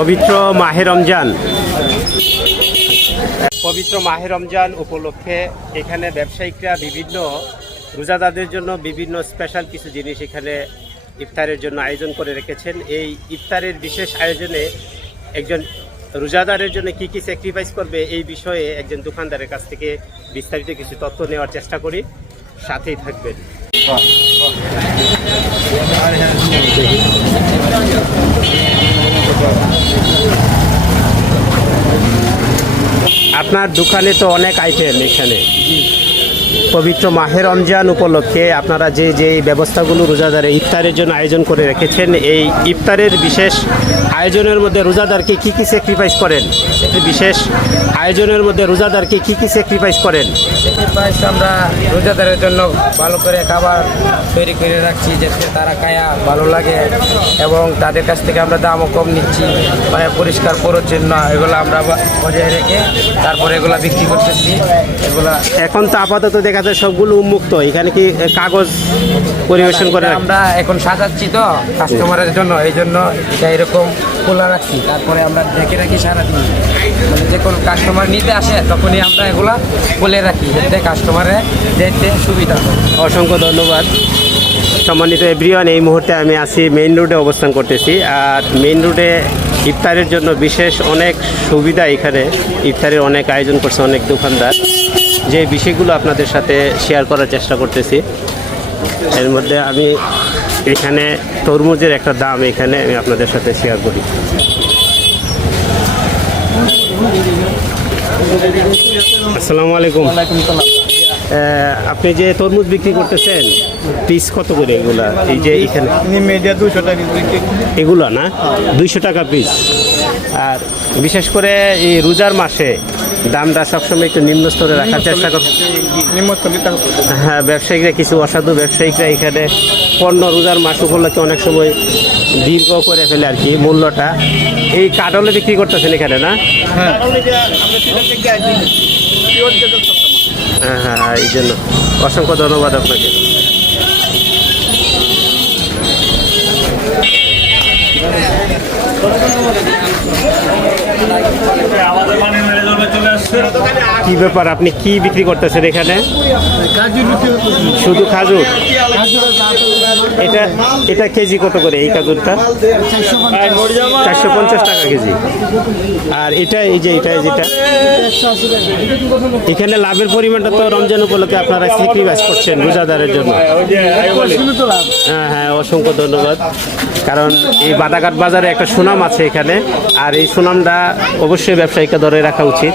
পবিত্র মাহে রমজান। পবিত্র মাহে রমজান উপলক্ষে এখানে ব্যবসায়িকরা বিভিন্ন রোজাদারদের জন্য বিভিন্ন স্পেশাল কিছু জিনিস এখানে ইফতারের জন্য আয়োজন করে রেখেছেন। এই ইফতারের বিশেষ আয়োজনে একজন রোজাদারের জন্য কি কি স্যাক্রিফাইস করবে এই বিষয়ে একজন দোকানদারের কাছ থেকে বিস্তারিত কিছু তথ্য নেওয়ার চেষ্টা করি। সাথেই থাকবেন। আপনার দোকানে তো অনেক আইটেম এখানে। পবিত্র মাহের রমজান উপলক্ষে আপনারা যে যে ব্যবস্থাগুলো রোজাদারে ইফতারের জন্য আয়োজন করে রেখেছেন এই ইফতারের বিশেষ আয়োজনের মধ্যে রোজাদারকে কি কী স্যাক্রিফাইস করেন? একটি বিশেষ আয়োজনের মধ্যে রোজাদারকে কি কী স্যাক্রিফাইস করেন? স্যাক্রিফাইস আমরা রোজাদারের জন্য ভালো করে খাবার তৈরি করে রাখছি যাতে তারা খায়া ভালো লাগে এবং তাদের কাছ থেকে আমরা দামও কম নিচ্ছি মানে পরিষ্কার পরিচ্ছন্ন এগুলো আমরা বজায় রেখে তারপরে এগুলো বিক্রি করতেছি এগুলো এখন তো আপাতত দেখা যায় সবগুলো উন্মুক্ত। এখানে কি কাগজ পরিবেশন করে আমরা এখন সাজাচ্ছি তো কাস্টমারের জন্য এই জন্য এটা এরকম খোলা রাখছি। তারপরে আমরা দেখে রাখি সারাদিন। মানে যে কোনো কাস্টমার নিতে আসে তখনই আমরা এগুলা বলে রাখি যাতে কাস্টমারে দেখতে সুবিধা হয় অসংখ্য ধন্যবাদ। সম্মানিত এভরিওয়ান এই মুহূর্তে আমি আছি মেইন রোডে অবস্থান করতেছি। আর মেইন রোডে ইফতারের জন্য বিশেষ অনেক সুবিধা এখানে। ইফতারের অনেক আয়োজন করছে অনেক দোকানদার। যে বিষয়গুলো আপনাদের সাথে শেয়ার করার চেষ্টা করতেছি এর মধ্যে আমি এখানে তরমুজের একটা দাম এখানে আমি আপনাদের সাথে শেয়ার করি। আসসালামু আলাইকুম। আপনি যে তরমুজ বিক্রি করতেছেন পিস কত করে এগুলা? এই যে এখানে মিডিয়া দুশো টাকা এগুলো না? দুইশো টাকা পিস আর বিশেষ করে এই রোজার মাসে দামটা সবসময় একটু নিম্ন স্তরে রাখার চেষ্টা কর নিম্নস্থলিত হ্যাঁ ব্যবসায়িকরা কিছু অসাধু ব্যবসায়িকরা এখানে পণ্য রোজার মাস উপলক্ষে অনেক সময় দীর্ঘ করে ফেলে আর কি মূল্যটা। এই কাটলে বিক্রি করতেছেন এখানে না? হ্যাঁ। হ্যাঁ হ্যাঁ এই জন্য অসংখ্য ধন্যবাদ আপনাকে। কি ব্যাপার? আপনি কি বিক্রি করতেছেন এখানে? শুধু খাজুর? এটা এটা কেজি কত করে এই খাজুরটা চারশো পঞ্চাশ টাকা কেজি। আর এটা এই যে, এটা যেটা। এখানে লাভের পরিমাণটা তো রমজান উপলক্ষে আপনারা স্যাক্রিফাইস করছেন রোজাদারের জন্য। হ্যাঁ হ্যাঁ অসংখ্য ধন্যবাদ। কারণ এই বাদাঘাট বাজারে একটা সুনাম আছে এখানে, আর এই সুনামটা অবশ্যই ব্যবসায়ীকে ধরে রাখা উচিত।